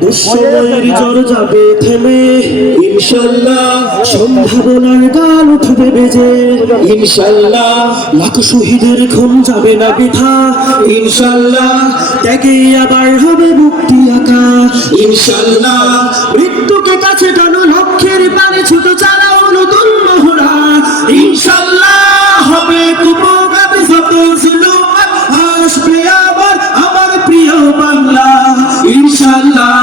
দুঃসময়ের জ্বর যাবে থেমে ইনশাল্লাহ, সম্ভাবনার গান উঠবে বেজে ইনশাল্লাহ, লাখ শহীদের খুন যাবে না বৃথা ইনশাল্লাহ, ত্যাগে আবার হবে মুক্তি আঁকা ইনশাল্লাহ, মৃত্যুকে কাছে টানো লক্ষ্যের পানে ছোট চালাও নতুন মহড়া ইনশাল্লাহ, হবে কুপকাপে যত জুলুম আসবে আবার আমার প্রিয় বাংলা ইনশাল্লাহ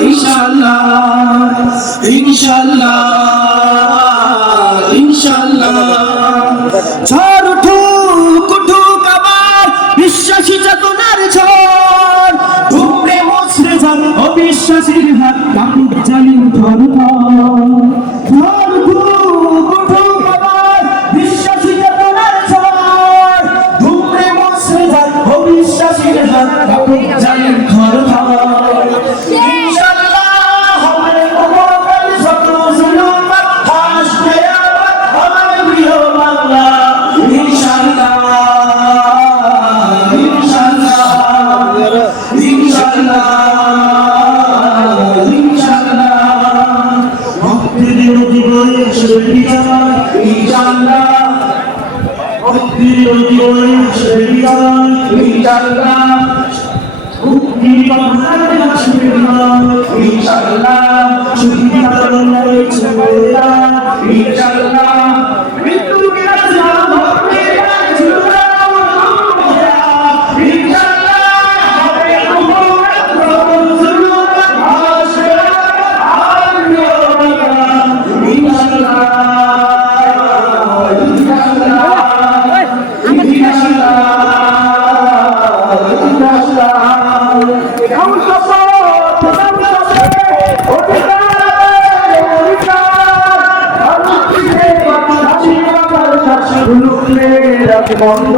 ইনশাল্লাহ ইনশাল্লাহ ইনশাল্লাহ। ঝড় উঠুক উঠুক আবার বিশ্বাসী চেতনার ঝড়, ধুমড়ে মুছড়ে যান অবিশ্বাসীর হাত কাপুক জ্বালি ঝড় ঝড় উঠুক উঠুক আবার বিশ্বাসী চেতনার ঝড়, ধুমড়ে মুছড়ে যান অবিশ্বাসীর হাত কাপুক জ্বালি ঝড় বন্ধ